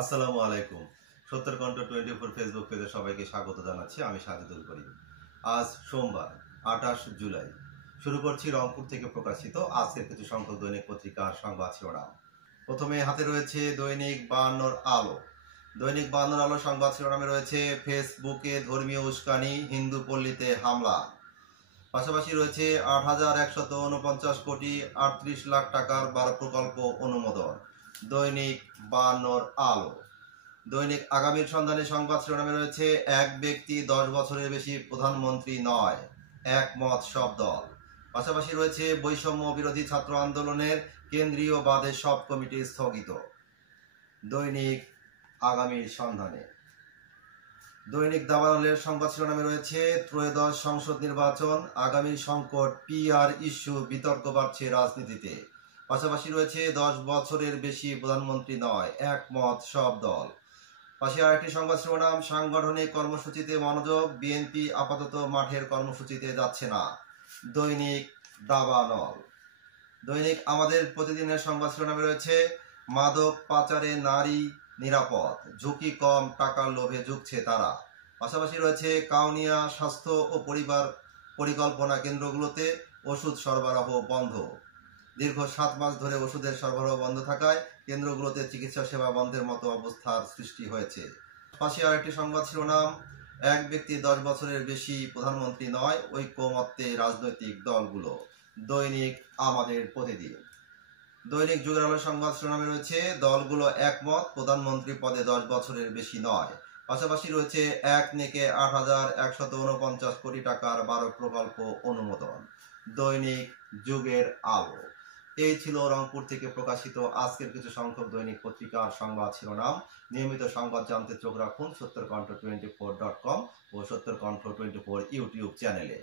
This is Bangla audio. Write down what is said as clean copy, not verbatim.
আসসালামু আলাইকুম। সত্তর কণ্ঠ 24 ফেসবুক পেজে সবাইকে স্বাগত জানাচ্ছি। আমি সাজিদুল করিম। আজ সোমবার 28 জুলাই। শুরু করছি রংপুর থেকে প্রকাশিত আজকের কিছু সংখ্যক দৈনিক পত্রিকার সংবাদ শিরোনাম। প্রথমে হাতে রয়েছে দৈনিক 52 আলো। দৈনিক 52 আলো সংবাদ শিরোনামে রয়েছে ফেসবুকে ধর্মীয় উস্কানি, হিন্দু পল্লীতে হামলা। পাশাপাশি রয়েছে 8,149 কোটি 38 লাখ টাকার 12 প্রকল্প অনুমোদন। দৈনিক 52 আলো। দৈনিক আগামীর সন্ধানে সংবাদ শিরোনামে রয়েছে এক ব্যক্তি 10 বছরের বেশি প্রধানমন্ত্রী নয়, একমত সব দল। পাশাপাশি রয়েছে বৈষম্য বিরোধী ছাত্র আন্দোলনের কেন্দ্রীয় বাদে সব কমিটি স্থগিত। দৈনিক আগামীর সন্ধানে। দৈনিক দাবানলের সংবাদ শিরোনামে রয়েছে ত্রয়োদশ সংসদ নির্বাচন, আগামীর সংকট, পিআর ইস্যু, বিতর্ক বাড়ছে রাজনীতিতে। পাশাপাশি রয়েছে 10 বছরের বেশি প্রধানমন্ত্রী নয়, একমত সব দল। পাশে আরেকটি সংবাদ শিরোনাম সাংগঠনিক কর্মসূচিতে মনোযোগ, বিএনপি আপাতত মাঠের কর্মসূচিতে যাচ্ছে না। দৈনিক দাবানল। দৈনিক আমাদের প্রতিদিনের সংবাদ শিরোনামে রয়েছে মাদক পাচারে নারী নিরাপদ, ঝুঁকি কম, টাকার লোভে ঝুঁকছে তারা। পাশাপাশি রয়েছে কাউনিয়া স্বাস্থ্য ও পরিবার পরিকল্পনা কেন্দ্রগুলোতে ওষুধ সরবরাহ বন্ধ। দীর্ঘ 7 মাস ধরে ওষুধের সরবরাহ বন্ধ থাকায় কেন্দ্রগুলোতে চিকিৎসা সেবা বন্ধের মতো অবস্থার সৃষ্টি হয়েছে। পাশে আরেকটি সংবাদ শিরোনাম এক ব্যক্তি 10 বছরের বেশি প্রধানমন্ত্রী নয়, ঐক্যমত্যে রাজনৈতিক দলগুলো। দৈনিক আমাদের প্রতিদিন। দৈনিক যুগের আলো সংবাদ শিরোনামে রয়েছে দলগুলো একমত, প্রধানমন্ত্রী পদে 10 বছরের বেশি নয়। পাশাপাশি রয়েছে এক নেকে 8,149 কোটি টাকার 12 প্রকল্প অনুমোদন। দৈনিক যুগের আলো। এই ছিল রংপুর থেকে প্রকাশিত আজকের কিছু সংখ্যক দৈনিক পত্রিকার সংবাদ শিরোনাম। নিয়মিত সংবাদ জানতে চোখ রাখুন সত্তর কণ্ঠ 24.com ও সত্তর কণ্ঠ 24 ইউটিউব চ্যানেলে।